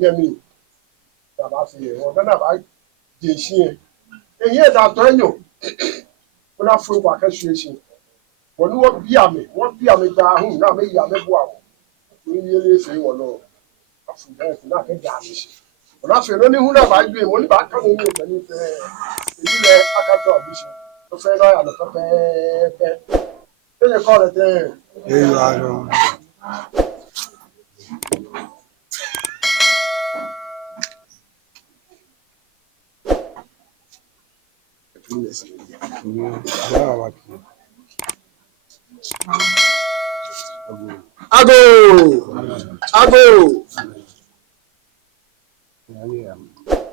hear me. That I say, or then I Dzase. And here that Daniel, when I feel like a situation, when you want me, what be a me down, now me ya me wow. We really say, well, no, I feel that not a damage. When I feel only who have I been, only back coming in, and it's I got to ambition. The friend I am a pepper. Then you call it there. Ago.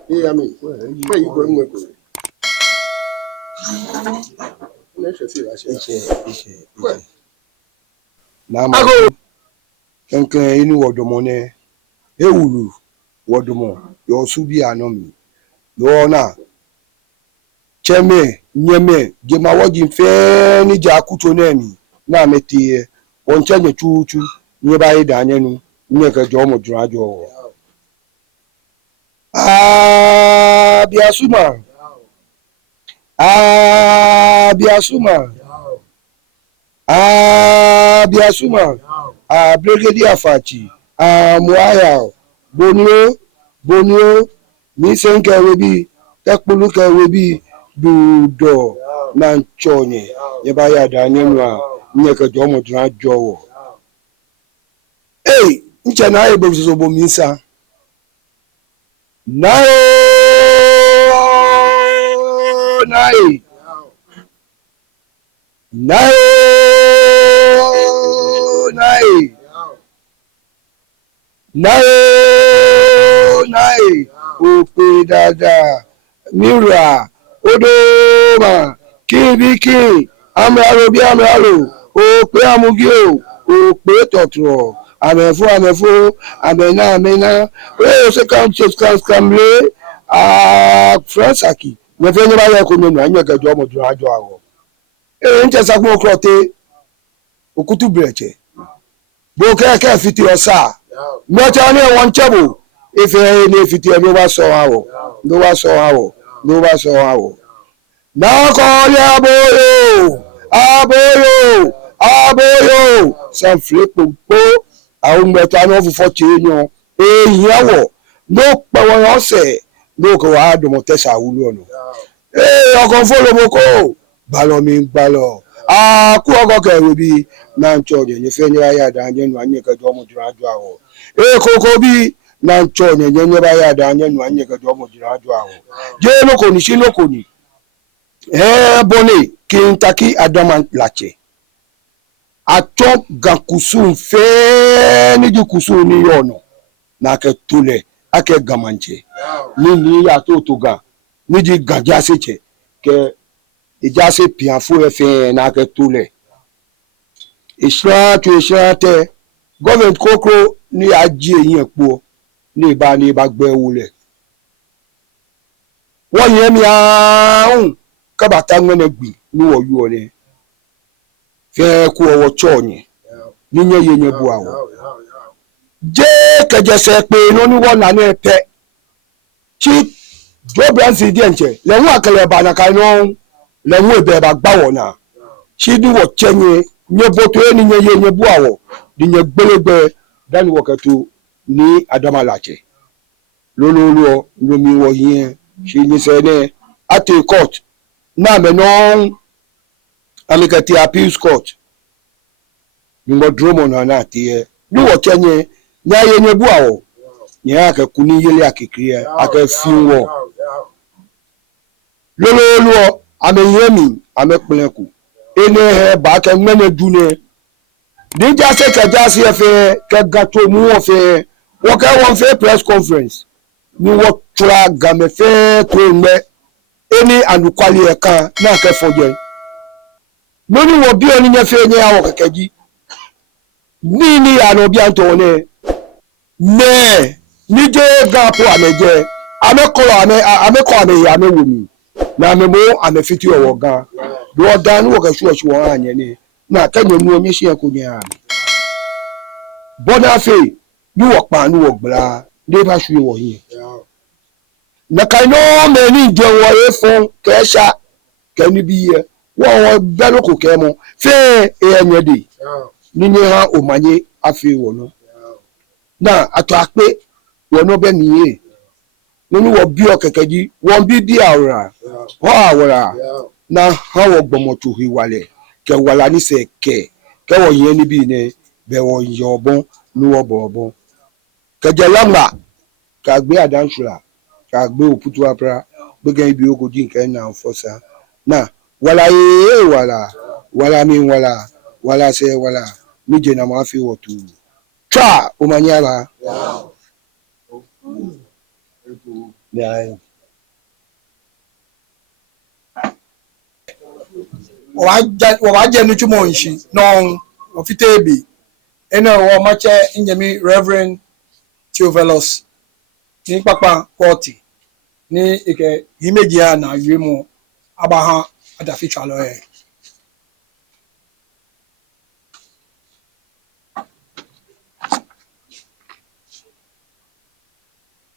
Yeah, I mean, where you going with it? Ago. Kenke ini wodomone. Ewulu wodomo. Yo subi anomi. Yo na. Cheme, nyeme, jema waji fe ni jakuto nemi. Na metiye. Onchenye chuchu. Nyeba ida anyenu. Nyeke jomo drajo. Biasuma. Biasuma. Brigadier Fachi. Muaya. Bonio. Misenke webi. Tekpuluke webi. Dudo. Nanchonye. Nyeba ida anyenu. Nyeke jomo drajo. Hey, nche na ebe zobo minsa. Nai. Ope dada. Mira. Odoma. Kibiki. Amralo. Ope amugio. Ope totro. Amefo. Amena. Se kamle. Fransaki. Nefenye ba ya kono anya ka jo modro ajo awo. Nche sakmo krote. Okutu breche. Bo ka fiti osa. Mecha ni won chebo. Ife ni fiti e no ba so hawo. Na ko ya aboyo. San flepo po. Awon meta no fufo chenyo. Yawo. No pa won ose. No ko wa do mo tesa wulu ono. Okon folo moko. Balo mi balo. Ku ogo ke we bi na nchoje nye fe nyira ya da anye nu anye ka do mo jira ajo awo. Koko bi na nchoje nye nyira ya da anye nu anye ka do mo jira ajo awo. Je no ko ni shi no ko ni. Bone Nii Adama Latse. Acho gankusu fe ni kusu ni yono. Na ke tule ake gamanje. Nii Yaotey Otoga ni Ga Dzaasetse ke Dzase pianfo fe na ke tule. Isra te government kokro ni aji eyin epo ni ba gbe wule. Won yen mi ahun ka bata ngene gbi ni wo yu ole. Fe ku owo chonye. Ni yenye bu awo. Je kejese pe no ni won na na pe. Chi do bransi di enche. Le won akele ba na kai no le won ebe ba gba wona. Chi ni wo chenye nye boto ni yenye bu awo. Di nye gbelegbe dan wo ketu Nii Adama Latse. Lolo no mi wo yin. Chi ni se ne ate court. Na me no amikati appeals court. Ni mo dromo na tie. Ni wo chenye nya yenye bu awo. Nya ka kuni yele akikire aka fiwo. Lolo ameyemi ameplenku. Ene ba ka mene dune. Ni Dzase ka Dzase fe ka gato mu wo fe. Wo ka won fe press conference. Ni wo tra game fe to nbe. Eni anukwali eka na ka foje. Noni wo bi oni nya fe nya awo kekeji. Ni ano bi anto ne. Ne ni je gapo ameje. Ameko ame wumi. Na amemo amefiti owo gan. Do dan wo ka shuo anye ni. Na kanyo nu omi hie ko ni ami. Bona fe ni wo pa ni wo gbra. de ba hwe wo yin na kai no me ni je wo e fon ke sha ke ni bi ye wo be lo ko ke mo fe e anya de ni ni ha o manye afi wo no na ato ape wo no be ni ye nínú wọ bí ọkẹkẹjí wọn bí àwòrán họ àwòrán na ha wọ gbọmọtò ìwàlẹ kẹwàlà nísẹ kẹwọ yẹn níbí ní bẹwọ yẹ ọbọn níwọ bọọbọ kẹjẹ lámà kàgbé àdánsùlà kàgbé òpútù apra gbẹgẹ ibi ogójì nǹkan náà fọsà náà wàlà yéé wàlà mi wàlà sẹ wàlà méje náà máa fi wọ tù twa ọmọnyára. Waje no chumo nshi no ofitebi ena wo mache nyemi Reverend Theophilus ni papa 40 ni ike imeji ya na yemu abaha adaficha lo e.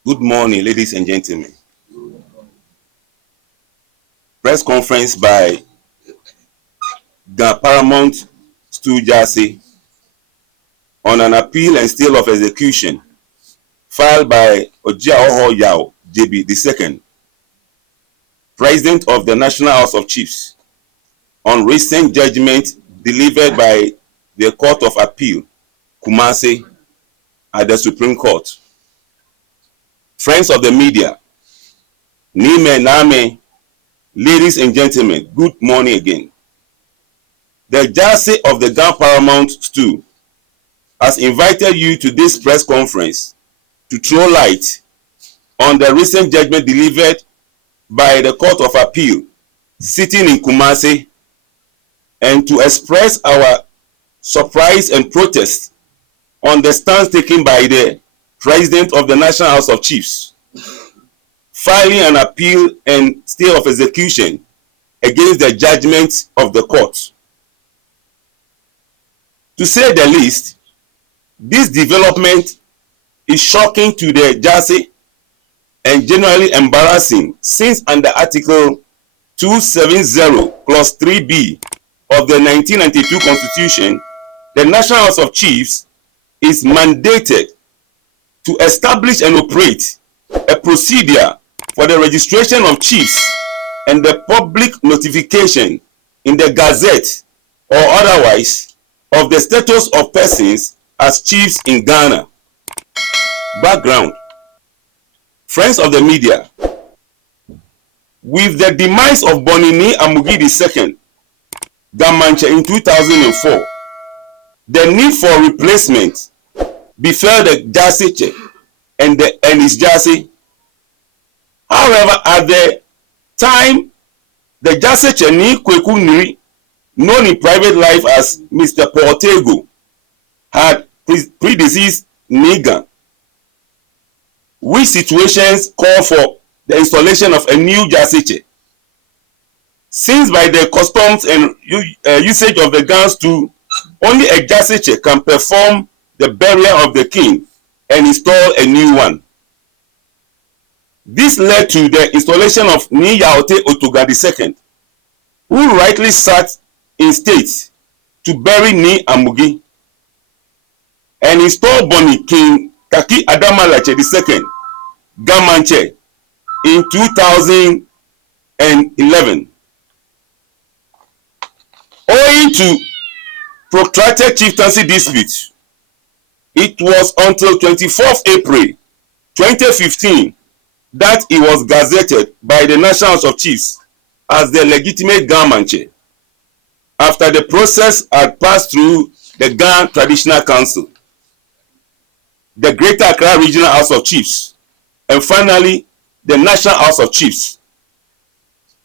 Good morning, ladies and gentlemen. Press conference by Ga Paramount Stu Dzase on an appeal and stay of execution filed by Ojiaoho JB II, President of the National House of Chiefs, on recent judgment delivered by the Court of Appeal, Kumasi, at the Supreme Court. Friends of the media, Nime Name, ladies and gentlemen, good morning again. The Dzase of the Ga Paramount Stu has invited you to this press conference to throw light on the recent judgment delivered by the Court of Appeal sitting in Kumasi and to express our surprise and protest on the stance taken by the President of the National House of Chiefs, filing an appeal and stay of execution against the judgment of the court. To say the least, this development is shocking to the Dzase and generally embarrassing, since under Article 270 Clause 3B of the 1992 Constitution, the National House of Chiefs is mandated to establish and operate a procedure for the registration of chiefs and the public notification in the Gazette or otherwise of the status of persons as chiefs in Ghana. Background. Friends of the media, with the demise of Nii Yaotey II, Gamanche in 2004, the need for replacement befell the Dzase and the N.H.C. However, at the time, the Dzase Nii Kweku Nri, known in private life as Mr. Portego, had predeceased Niga, which situations call for the installation of a new Dzase. Since by the customs and usage of the Gans too, only a Dzase can perform the burial of the king and install a new one. This led to the installation of Nii Yaotey Otoga II, who rightly sat in state to bury Nii Amugi, and install Boni King Nii Adama Latse II, Gamanche, in 2011. Owing to protracted chieftaincy disputes, it was until 24th April 2015 that it was gazetted by the National House of Chiefs as the legitimate Gamanche, after the process had passed through the Ga Traditional Council, the Greater Accra Regional House of Chiefs, and finally the National House of Chiefs,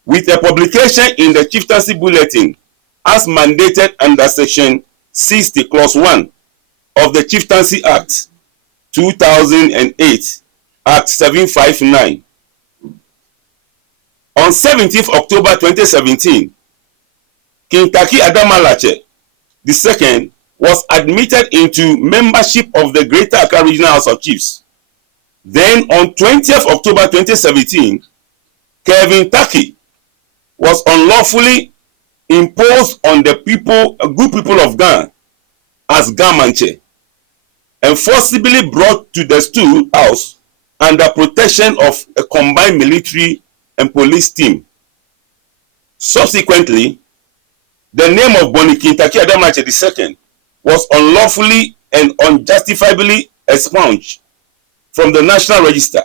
with a publication in the Chieftaincy Bulletin as mandated under Section 60 Clause 1 of the Chieftaincy Act 2008, Act 759. On 17th October 2017, King Nii Adama Latse II was admitted into membership of the Greater Accra Regional House of Chiefs, Then on 20th October 2017, Kevin Taki was unlawfully imposed on the good people of Ghana as Ga Mantse and forcibly brought to the stool house under protection of a combined military and police team. Subsequently, the name of Nii Adama Latse II was unlawfully and unjustifiably expunged from the National Register,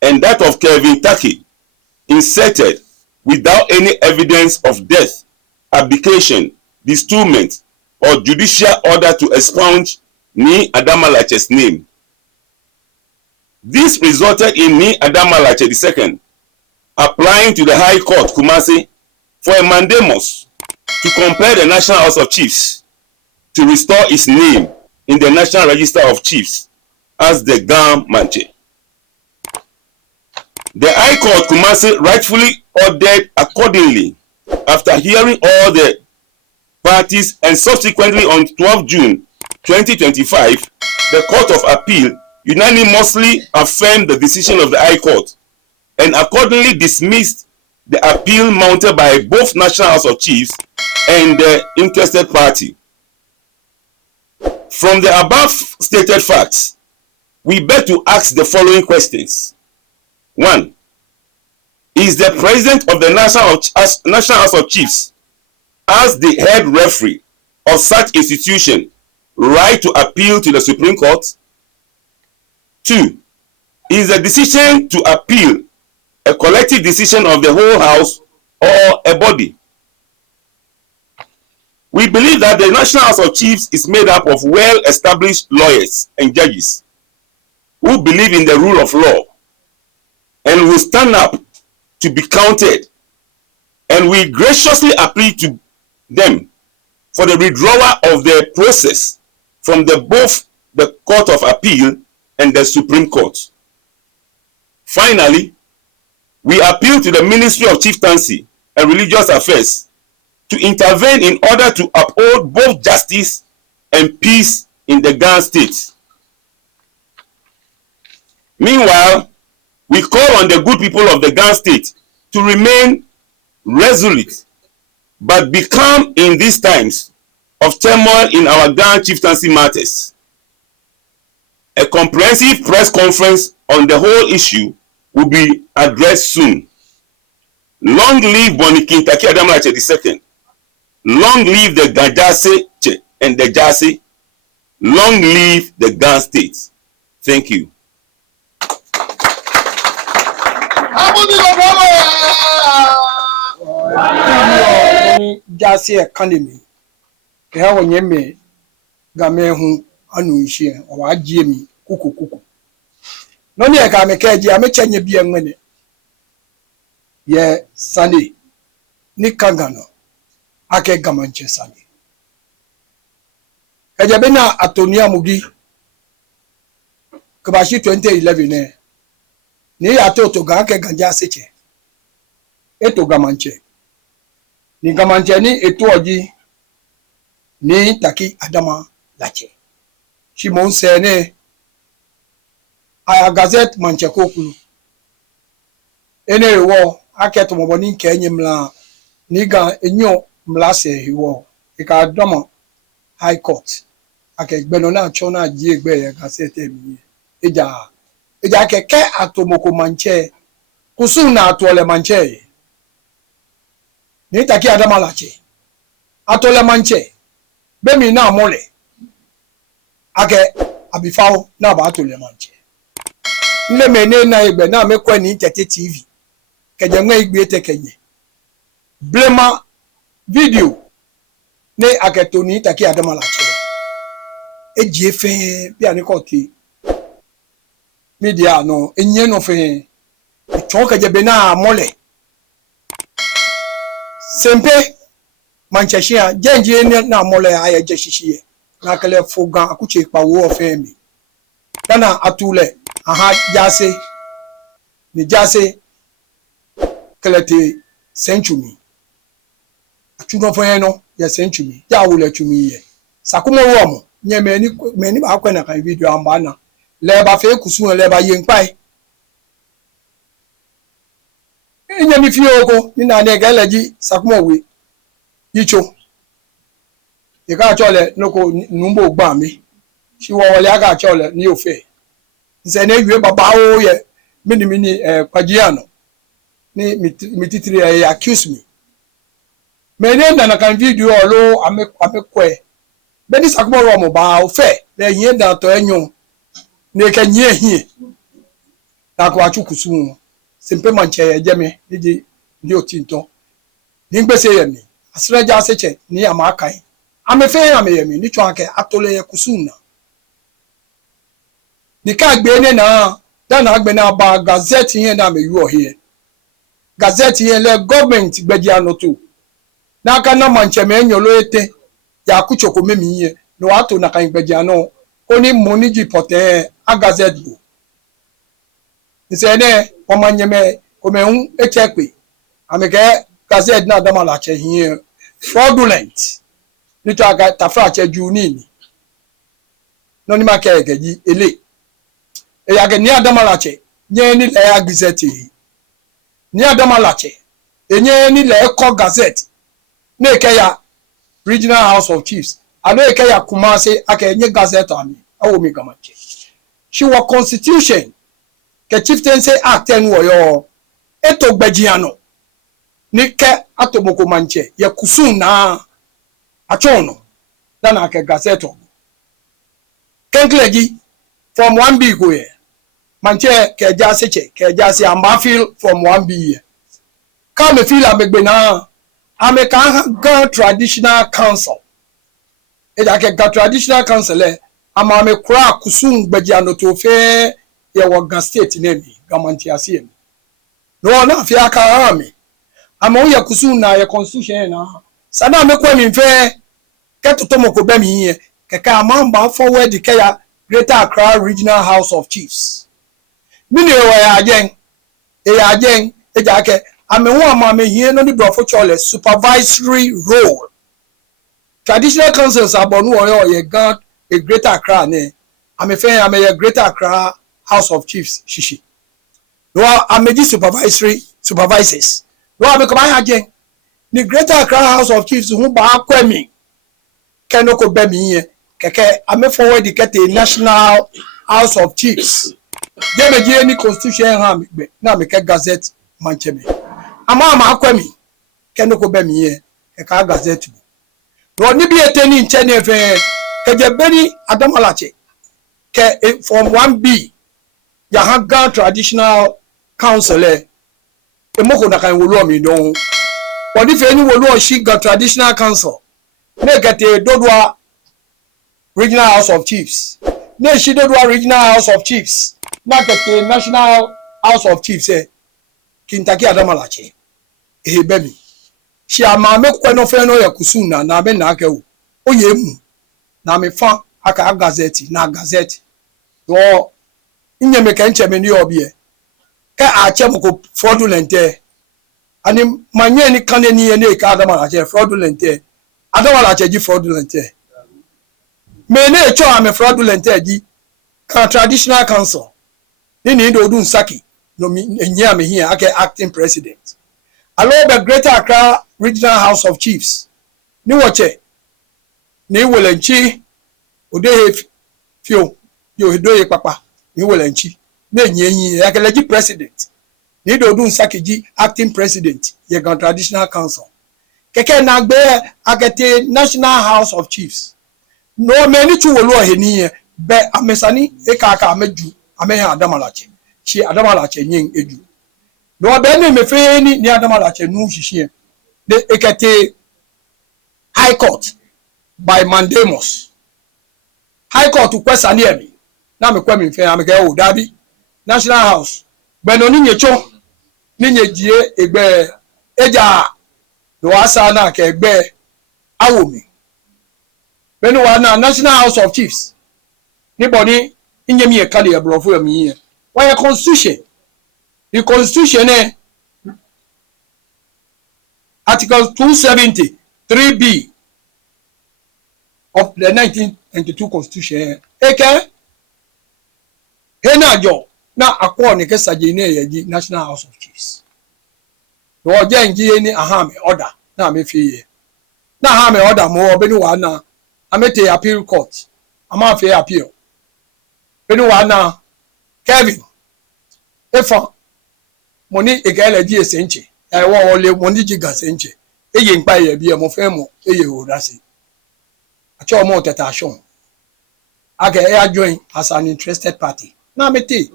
and that of Kevin Taki inserted without any evidence of death, abdication, bestowment, or judicial order to expunge Nii Adama Latse's name. This resulted in Nii Adama Latse II applying to the High Court, Kumasi, for a mandamus to compel the National House of Chiefs to restore its name in the National Register of Chiefs as the Ga Mantse. The High Court, Kumasi, rightfully ordered accordingly after hearing all the parties, and subsequently on 12 June 2025, the Court of Appeal unanimously affirmed the decision of the High Court and accordingly dismissed the appeal mounted by both National House of Chiefs and the interested party. From the above stated facts, we beg to ask the following questions. 1. Is the President of the National House of Chiefs, as the head referee of such institution, right to appeal to the Supreme Court? 2. Is the decision to appeal a collective decision of the whole House or a body? We believe that the National House of Chiefs is made up of well-established lawyers and judges who believe in the rule of law and will stand up to be counted, and we graciously appeal to them for the withdrawal of the process from both the Court of Appeal and the Supreme Court. Finally, we appeal to the Ministry of Chieftaincy and Religious Affairs to intervene in order to uphold both justice and peace in the Ghana state. Meanwhile, we call on the good people of the Ghana state to remain resolute but be calm in these times of turmoil in our Ghana chieftaincy matters. A comprehensive press conference on the whole issue will be addressed soon. Long live Nii Adama Latse II. Long live the Ga Dzaasetse and the Dzase. Long live the Ghana state. Thank you. Dzase economy. Eha wonye me game hu anu ihie o wa gie mi kuku. No ne ka me ka gie amechenye bi enwene. Ye Sunday ni kangano ake Ga Mantse Sunday. Ejabe na atonia mugi Kabashi 2011 ne Nii Yaotey Otoga ake Ga Dzaasetse eto Ga Mantse ni Ga Mantse ni eto oji ni Nii Adama Latse Shimon sene aya Gazette Mantse kokulu ene wo ake to mo ni kenye mla ni ga enyo mla se hiwo ika Adama High Court ake gbeno na cho na ji egbe ye Gazette mi eja keke atomoko Mantse kusu na atole Mantse Nii Adama Latse atole Mantse bemi na mole ake abifao na ba atole Mantse nle mene na egbe na mekwa ni tete TV keje nwe igbe tekenye blema video ne aketo Nii Adama Latse eji efe bi ani koti media no enye no fe chon keje be na mole sempe Mantse shia jenje na mole aye je shishiye na kele fogan akuche pa wo ofe mi kana atule aha Dzase ni Dzase kelete century atuno fo no ya century ya wo le tumi ye sakumo wo mo nye meni ba kwena kan video amba na leba fe kusu leba yenpai inye mi fi oko ni na ne geleji sakmo we yicho e ka chole noko numbo gba mi si wo wole aga chole ni ofe nse na ewie baba o ye mini kwajiano ni mititiri accuse me mene na kan video lo ame kwe beni sakmo ro mo ba ofe le yin da to enyo ne ka nye hie na kwa chukusu simpe manche ye jeme ni otinto ni gbese ye mi asira ja seche ni amakai amefe ya me ye mi ni chwanke atole ye kusuna ni ka gbe ne na da na gbe na ba Gazette yen na me yu here Gazette yen le government gbeji anoto na aka na manche me nyolo ete ya kuchoko memi yen no ato na kan gbeji ano oni moniji pote a Gazette bu nsene omanyeme komehun echekpe ameke Gazette na Adama Latse here fraudulent ni to aga tafra che junini no ni make egeji ele e ya ge Nii Adama Latse nye ni le ya Gazette Nii Adama Latse enye ni le ko Gazette ne ke ya regional house of chiefs alo e ke ya Kumasi ake nye Gazette ami awo mi gamache she was constitution ke chieftaincy act en wo yo eto gbejiano ni ke atomoko manche ye kusun na achono na ke Gazette kenkleji from 1B go ye manche ke Dzase ambafil from 1B ye ka me feel amegbe na ameka Ga traditional council e da ke Ga traditional council e ama me kura kusun gbejiano to fe ye wo Ga state nemi gamanti asiem no na fi aka ami ama o ye kusun na ye constitution na sana me kwa mi fe ke totomoko be mi ye ke ka amamba forward ke ya Greater Accra Regional House of Chiefs mini we ya jen e ja ke amehu ama me hie no ni brofo chole supervisory role traditional councils abonu oyo ye Ga a Greater Accra ne amefe ame ye Greater Accra House of Chiefs shishi no ameji supervisors no ameko ba ya jen ni Greater Accra House of Chiefs hu ba kwemi kenoko be mi ye keke ame forward the National House of Chiefs jemeji any constitution ha me na me ke Gazette mancheme ama akwemi kenoko be mi ye keke Gazette no ni bi eteni nche ne fe ke je beni Adama Latse ke from 1B ya ha Ga traditional council e moko na kan wolu mi don wodi fe ni wolu o shi Ga traditional council ne gete dodwa Regional House of Chiefs ne shi dodwa Regional House of Chiefs na gete National House of Chiefs e kintaki Adama Latse e bemi shi ama me kweno fe no ya kusuna na be na aka o ye mu na me fa aka Gazette na Gazette do inye me ka nche me ni obie ka achem ko fraudulent ani manye ni kaneni ye ne ka Adama Latse fraudulent Adama Latse ji fraudulent me ne cho am fraudulent ji ka traditional council ni do dun saki no mi enya me here aka acting president alo the Greater Accra Regional House of Chiefs ni woche ni welenchi ode fio yo doye papa ni welenchi na enyi ya keleji president ni do dun saki ji acting president ye Ga traditional council keke na gbe agete National House of Chiefs no me ni tu wolu oheni be amesani e ka ameju ameha Adama Latse chi Adama Latse nyin eju no be ni me fe ni Adama Latse nu hihie de ekete High Court by mandamus High Court kwesa ni emi na me kwa mi fe ameke o dabi National House be no ni nyecho ni nyejie egbe eja no asa na ke egbe awomi benu wa na National House of Chiefs ni body inyemi e kale ebrofo emi ye wa ye constitution the constitution article 270 3B of the 1992 constitution eke Hena jo na akọ ne kesa je ne yaji National House of Chiefs. No je nji ni ahame order na me fie. Na ahame order mo obeni wa na amete appeal court. Ama fe appeal. Beni wa na Kevin efa moni egele ji esenche. E wo ole moni ji gasenche. Eye npa ye bi e mo fe mo eye orase. Acho mo teta ashon. Aga join as an interested party. Na mete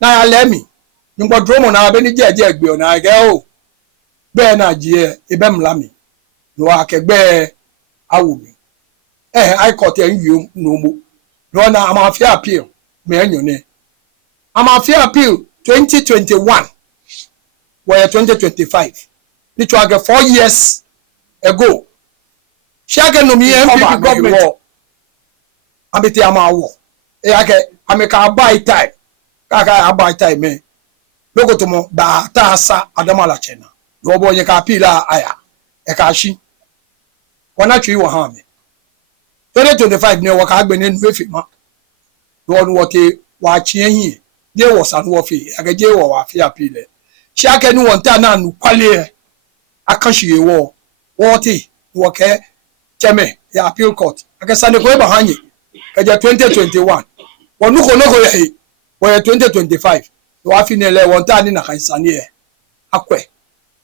na ya lemi ngbo dromo na be ni jeje gbe ona ge o be na je ebe mlami no akegbe awumi I court en yu no mo no na amafia appeal me anyone amafia appeal 2021 where 2025 which was 4 years ago shage no mi MPP government abete amawo ake ameka buy time kaka abuy time me lokotomo da taasa Adama Latse na no bo yen ka appeal aya e ka shi wona twi wo ha me 2025 ne wo ka agbe ne nu efi ma no no wote wa chi ehin de wo sa no wo fi agaje wo wa fi appeal shi ake ni won ta na nu kwale akashi wo wote wo ke cheme ya appeal court ake sane ko e ba hanye kaja 2021 wonu ko no ko ye wo 2025 wa fi ne le won ta ni na kan sane e akwe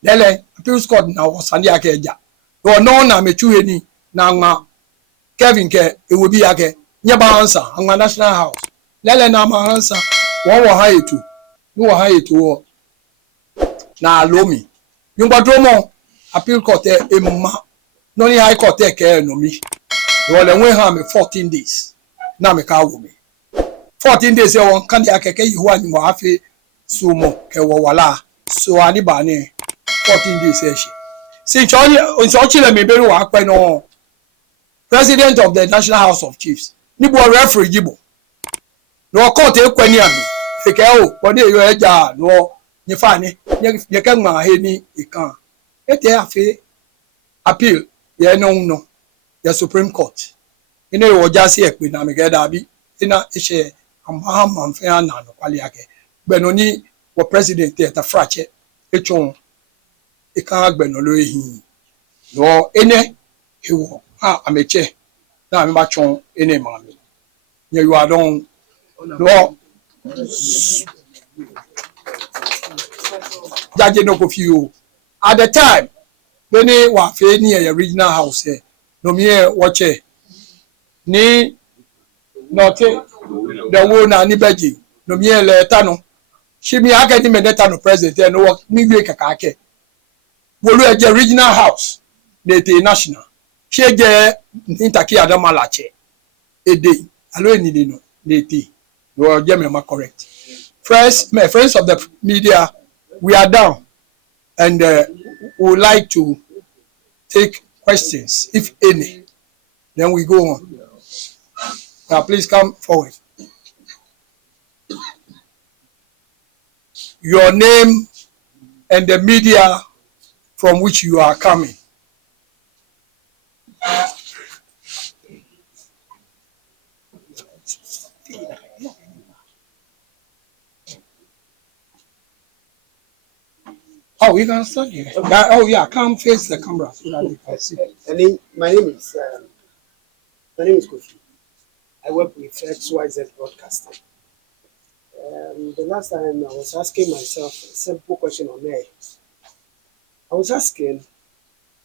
lele appeal court na wo sane ake eja wo no na mechuhe ni na nwa Kevin ke ewobi yake nyeba answer anwa National House lele na ma answer won wo ha etu ni wo ha etu wo na alomi nyumba dromo appeal court emma no ni high court ke no mi wo le nwe ha me 14 days na me ka wo mi 14 days e won kan ya keke yihu anyi mo afi sumo ke wo wala so ani ba ni 14 days e she si ncho le me beru wa pe no President of the National House of Chiefs nibo referee jibo no court ekwani ami eke o body yo eja no nyifa ni ye ke ma he ni ikan ete afi appeal ye no the Supreme Court ine wo Dzase epe na me ge da bi ina ise amahama mfe ana no kwale ake gbeno ni wo president eta frache echon ikan agbeno lo ehin no ene ewo ameche na me ba chon ene ma me ye you adon no jaje no ko fi o at the time beni wa fe ni e regional house no me watch ni note the wo na ni beji no me le ta no shi mi aka ni me neta no president no ni wie kaka ake wolu eje regional house na te national she je Nii Adama Latse ede alo enini no na te no je me ma correct first my friends of the media we are down and we would like to take questions if any then we go on. Now please come forward. Your name and the media from which you are coming. Oh, you can start here. Oh yeah, come face the camera so that they can see. My name is Kofi. I work with XYZ Broadcasting. The last time I was asking myself a simple question on air. I was asking,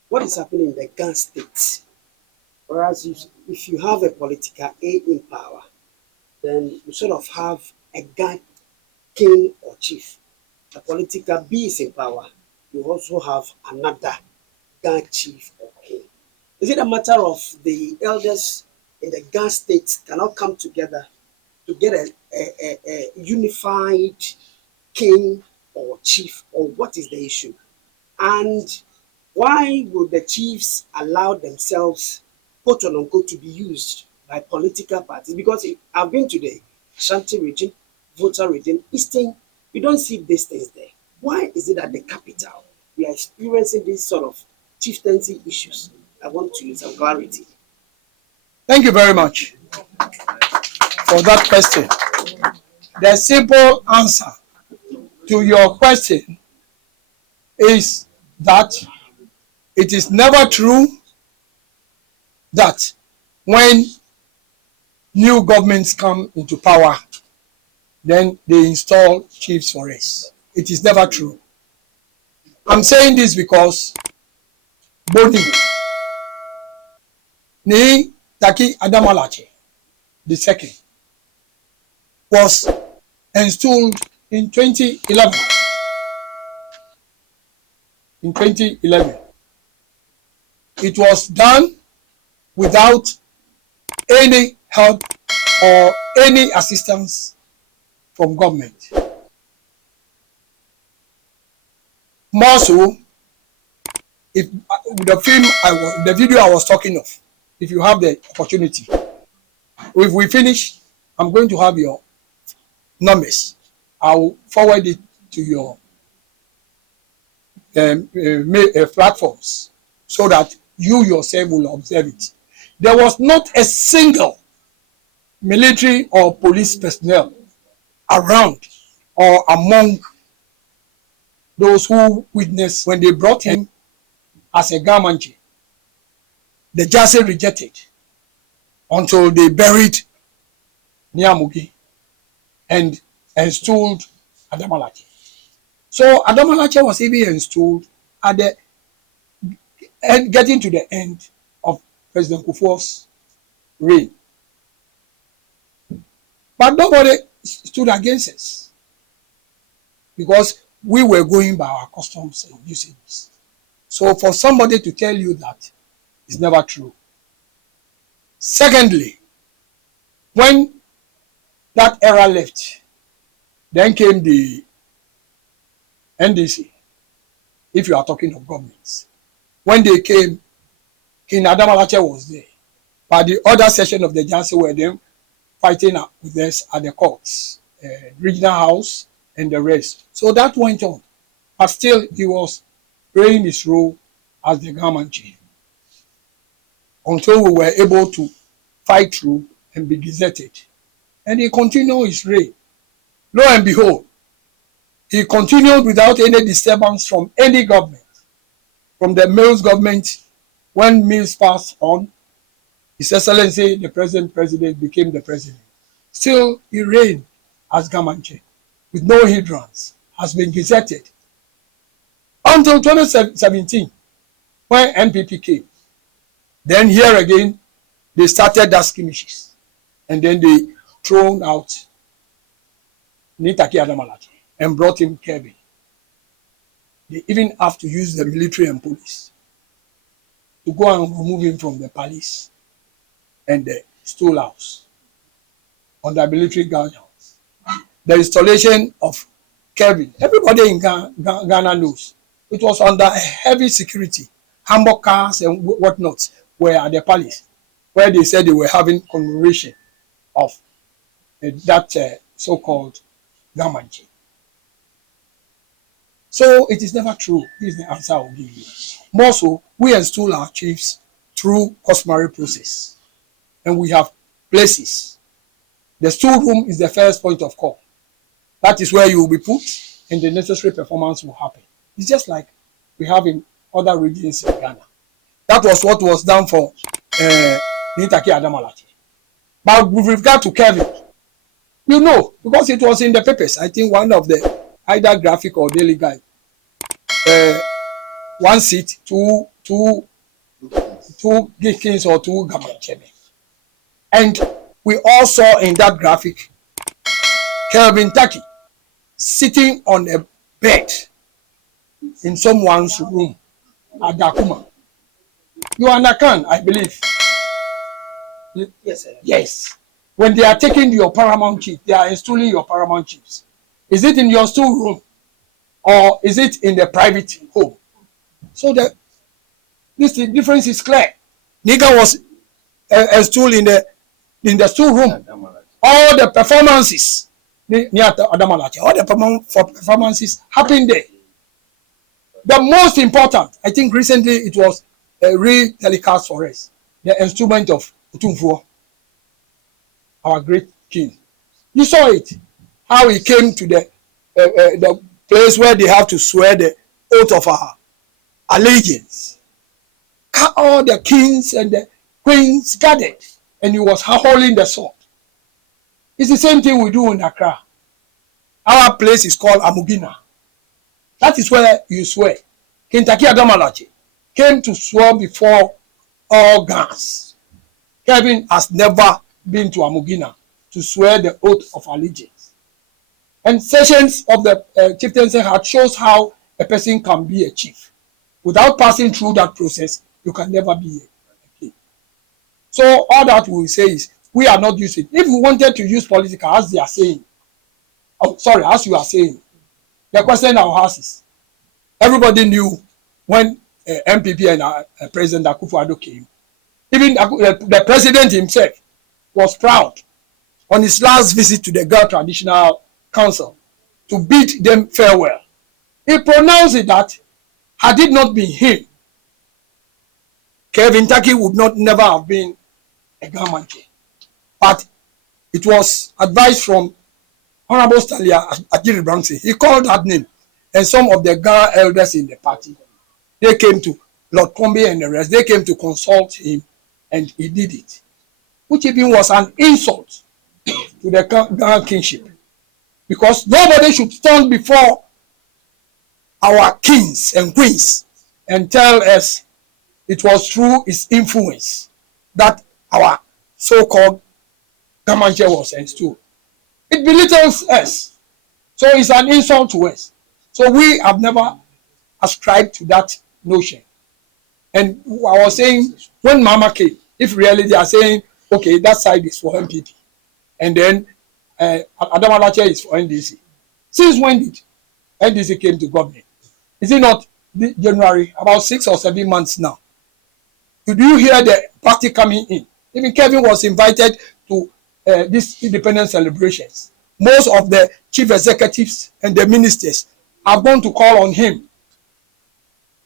what is happening in the Ga state? Whereas if you have a political A in power, then you sort of have a Ga king or chief. A political B is in power. You also have another Ga chief or king. Is it a matter of the elders in the Ga state cannot come together to get a unified king or chief, or what is the issue? And why would the chiefs allow themselves, quote unquote, to be used by political parties? Because I've been to the Ashanti region, Volta region, Eastern, you don't see these things there. Why is it at the capital we are experiencing these sort of chieftaincy issues? I want to use some clarity. Thank you very much for that question. The simple answer to your question is that it is never true that when new governments come into power, then they install chiefs for us. It is never true. I'm saying this because Boni, Nii Adama Latse II was installed in 2011. In 2011, it was done without any help or any assistance from government. More so, if the video I was talking of, if you have the opportunity, if we finish, I'm going to have your numbers. I'll forward it to your platforms so that you yourself will observe it. There was not a single military or police personnel around or among those who witnessed when they brought him as a Gamanche. The Dzase rejected until they buried Nii and installed Adama Latse. So Adama Latse was even installed at the end, getting to the end of President Kufuor's reign. But nobody stood against us because we were going by our customs and usages. So for somebody to tell you that is never true. Secondly, when that era left, then came the N.H.C, if you are talking of governments. When they came, King Adama Latse was there. But the other section of the Dzase were them fighting with us at the courts, regional house, and the rest. So that went on. But still, he was playing his role as the government chief until we were able to fight through and be gazetted. And he continued his reign. Lo and behold, he continued without any disturbance from any government. From the Mills government, when Mills passed on, His Excellency, the present president, became the president. Still, he reigned as Gamanche with no hindrance, has been gazetted. Until 2017, when NPP came. Then here again, they started that skirmishes. And then they thrown out Nii Adama Latse and brought him Kevin. They even have to use the military and police to go and remove him from the palace and the storehouse under military guidance. The installation of Kevin, everybody in Ghana knows, it was under heavy security. Hamburg cars and whatnot were at the palace, where they said they were having commemoration of that so-called Gamanche. So it is never true. This is the answer I will give you. More so, we install our chiefs through customary process. And we have places. The storeroom is the first point of call. That is where you will be put and the necessary performance will happen. It's just like we have in other regions in Ghana. That was what was done for Nii Adama Latse. But with regard to Kevin, you know, because it was in the papers, I think one of the either graphic or daily guide, one seat, two Kings or two Gamanche. And we all saw in that graphic Kelvin Taki sitting on a bed in someone's room at Dakuma. You understand, I believe? Yes, sir. Yes. When they are taking your paramount chief, they are installing your paramount chiefs. Is it in your storeroom or is it in the private home? So the difference is clear. Nigga was installed in the storeroom. All the performances, Nii Adama Latse, all the performances happened there. The most important, I think recently it was a re-telecast for us, the instrument of Otumfuo, our great king. You saw it, how he came to the place where they have to swear the oath of allegiance. All the kings and the queens gathered, and he was holding the sword. It's the same thing we do in Accra. Our place is called Amugina. That is where you swear. Nii Adama Latse came to swear before all Gans. Kevin has never been to Amugina to swear the oath of allegiance. And sessions of the chieftaincy had shows how a person can be a chief. Without passing through that process, you can never be a king. So all that we say is, we are not using. If we wanted to use political, as they are saying, as you are saying, the question I will ask is, everybody knew when MPP and President Akufo-Addo came. Even the president himself was proud on his last visit to the Ga Traditional Council to bid them farewell. He pronounced it that had it not been him, Kevin Taki would never have been a Ga mantse. But it was advice from Honorable Stalia Ajiri Branson. He called that name, and some of the Ga elders in the party, they came to Lord Kombe and the rest. They came to consult him, and he did it, which even was an insult to the Ga kingship, because nobody should stand before our kings and queens and tell us it was through his influence that our so-called Ga mantse was installed. It belittles us. So it's an insult to us. So we have never ascribed to that notion. And I was saying, when Mama came, if really they are saying, okay, that side is for MPP, and then Adama Latse is for NDC. Since when did NDC came to government? Is it not January? About 6 or 7 months now. Do you hear the party coming in? Even Kevin was invited to these independence celebrations. Most of the chief executives and the ministers are going to call on him.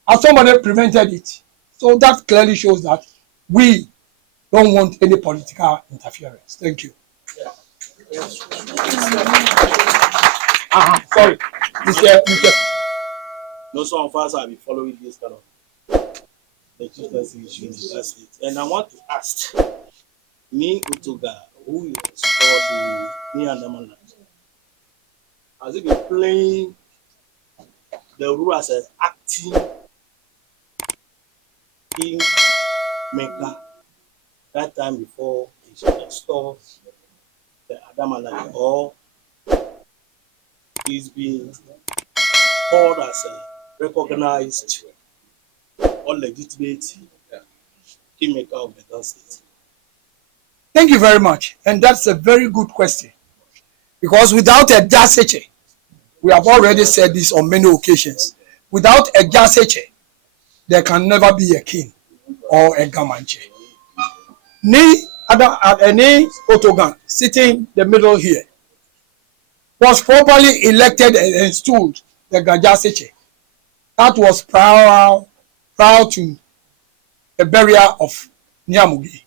And somebody prevented it. So that clearly shows that we don't want any political interference. Thank you. Sorry. No, some of us have been following this kind of the chieftaincy issue in the state. And I want to ask Nii Otoga, who is called the Nii Adama Latse, has he been playing the role as an acting kingmaker that time before he should install the Adama Latse, or he's been called as a recognized or legitimate kingmaker of the Ga state? Thank you very much. And that's a very good question. Because without a Dzase, we have already said this on many occasions, without a Dzase, there can never be a king or a Ga mantse. Nii Otoga, sitting in the middle here, was properly elected and installed the Ga Dzaasetse. That was prior to the burial of Nii Amugi.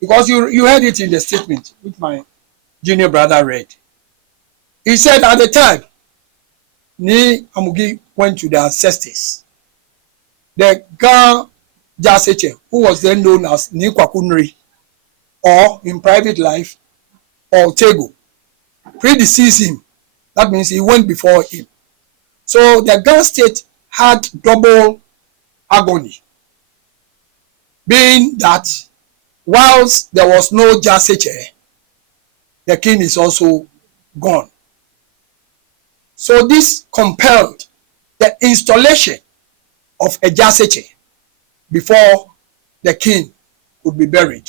Because you heard it in the statement which my junior brother read. He said at the time, Nii Amugi went to the ancestors. The Ga Dzaasetse, who was then known as Nii Kwakunri, or in private life, or Tego, predeceased him. That means he went before him. So the Ga state had double agony, being that whilst there was no Dzase, the king is also gone. So this compelled the installation of a Dzase before the king could be buried.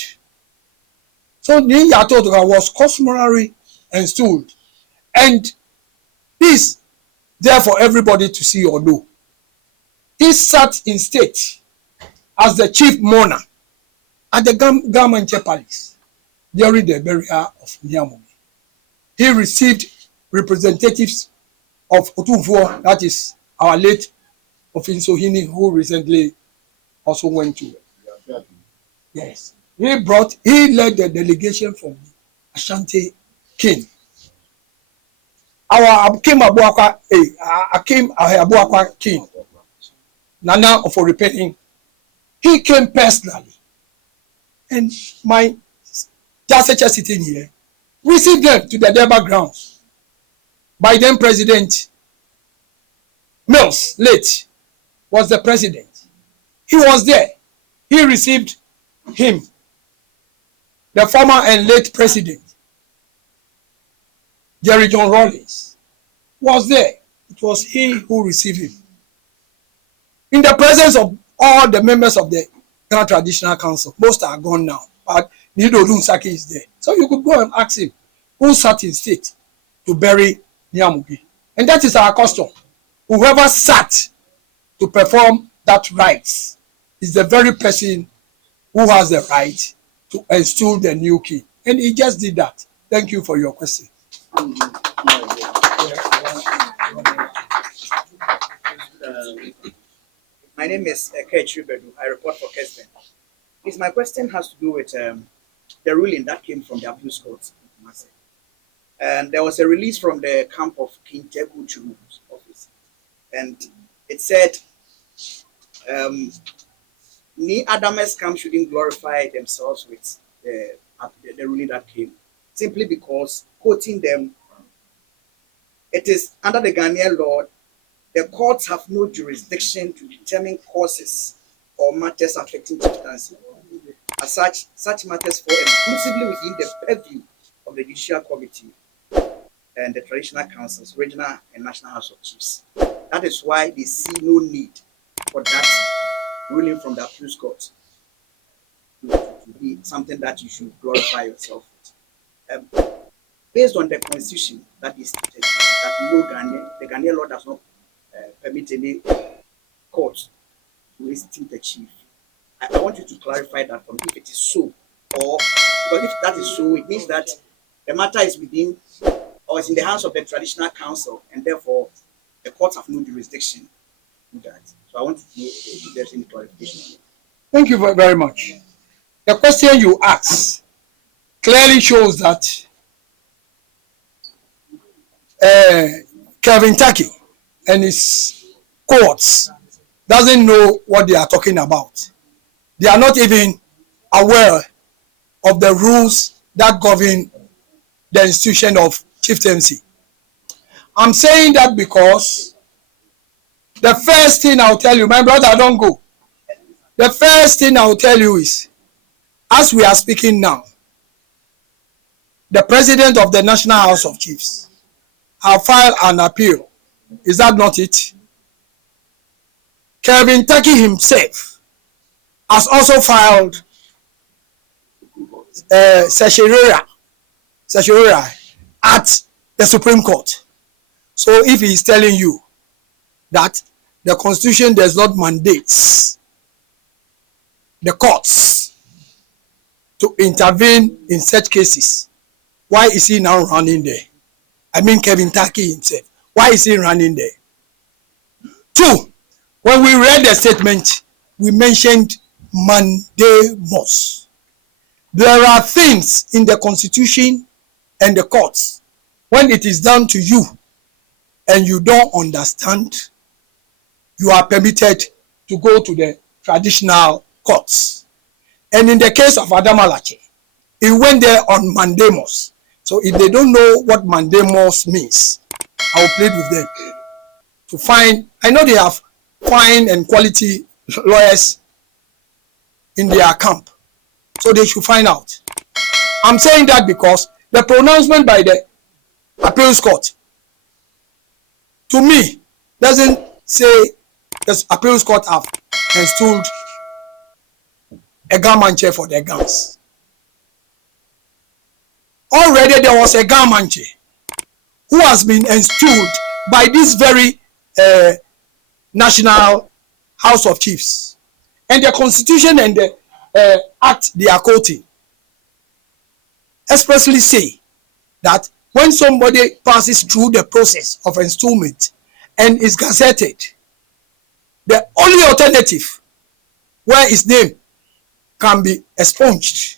So Nii Yaotey Otoga was customarily installed, and this there for everybody to see or know. He sat in state as the chief mourner at the Ga mantse Palace during the burial of Nii Amugi. He received representatives of Otumfuo, that is our late Ofinsohini, who recently also went to. Yes. He led the delegation from Ashanti King. our Akim Abuakwa, Akim Abuakwa King, Nana of Repenting, he came personally, and my Dzase sitting here received them to the Deba grounds by then President Mills, late, was the president. He was there. He received him, the former and late president, Jerry John Rawlings, was there. It was he who received him. In the presence of all the members of the Ghana Traditional Council. Most are gone now, but Nido Lunsaki is there. So you could go and ask him who sat in state to bury Nyamugi. And that is our custom. Whoever sat to perform that rites is the very person who has the right to install the new king. And he just did that. Thank you for your question. My name is Eke Bedu. I report for Gazette. Please, my question has to do with the ruling that came from the abuse court. And there was a release from the camp of King Teku Churu's office. And it said, Nii Adama's camp shouldn't glorify themselves with the ruling that came. Simply because, quoting them, it is under the Ghanaian law, the courts have no jurisdiction to determine causes or matters affecting chieftaincy. As such matters fall exclusively within the purview of the Judicial Committee and the traditional councils, regional and national House of Chiefs. That is why they see no need for that ruling from the appeals court to be something that you should glorify yourself with. Based on the constitution that is stated, that the Ghanaian law does not permit any court to institute the chief. I want you to clarify that for me if it is so, or because if that is so, it means that the matter is within or is in the hands of the traditional council, and therefore the courts have no jurisdiction to do that. So I want to know if there's any clarification. Thank you very much. The question you asked clearly shows that Kevin Taki and his courts doesn't know what they are talking about. They are not even aware of the rules that govern the institution of chieftaincy. I'm saying that because the first thing I'll tell you, my brother, don't go. The first thing I'll tell you is, as we are speaking now, the president of the National House of Chiefs have filed an appeal. Is that not it? Kevin Taki himself has also filed certiorari at the Supreme Court. So if he is telling you that the Constitution does not mandate the courts to intervene in such cases, why is he now running there? I mean Kevin Taki himself. Why is he running there? Two, when we read the statement, we mentioned mandamus. There are things in the Constitution and the courts, when it is down to you and you don't understand, you are permitted to go to the traditional courts. And in the case of Adama Latse, he went there on mandamus. So if they don't know what mandamus means, I will plead with them to find. I know they have fine and quality lawyers in their camp, so they should find out. I'm saying that because the pronouncement by the appeals court, to me, doesn't say the appeals court have installed a gunman chair for their guns. Already there was a gunman chair who has been installed by this very National House of Chiefs. And the Constitution and the Act they are quoting expressly say that when somebody passes through the process of installment and is gazetted, the only alternative where his name can be expunged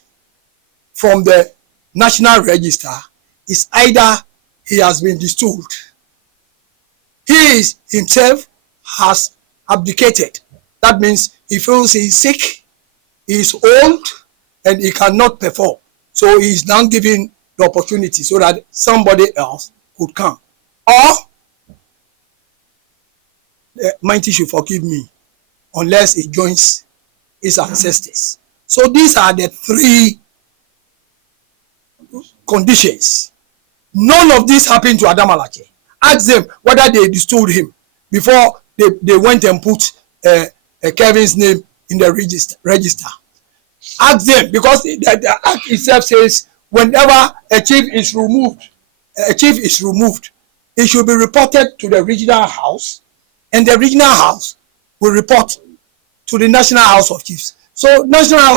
from the National Register is either he has been distilled. He himself has abdicated. That means he feels he is sick, he is old, and he cannot perform. So he is now given the opportunity so that somebody else could come. Or the mighty should forgive me unless he joins his ancestors. So these are the three conditions. None of this happened to Adama Latse. Ask them whether they distilled him before they went and put Kevin's name in the register. Ask them, because the act itself says whenever a chief is removed, it should be reported to the regional house, and the regional house will report to the National House of Chiefs. So National House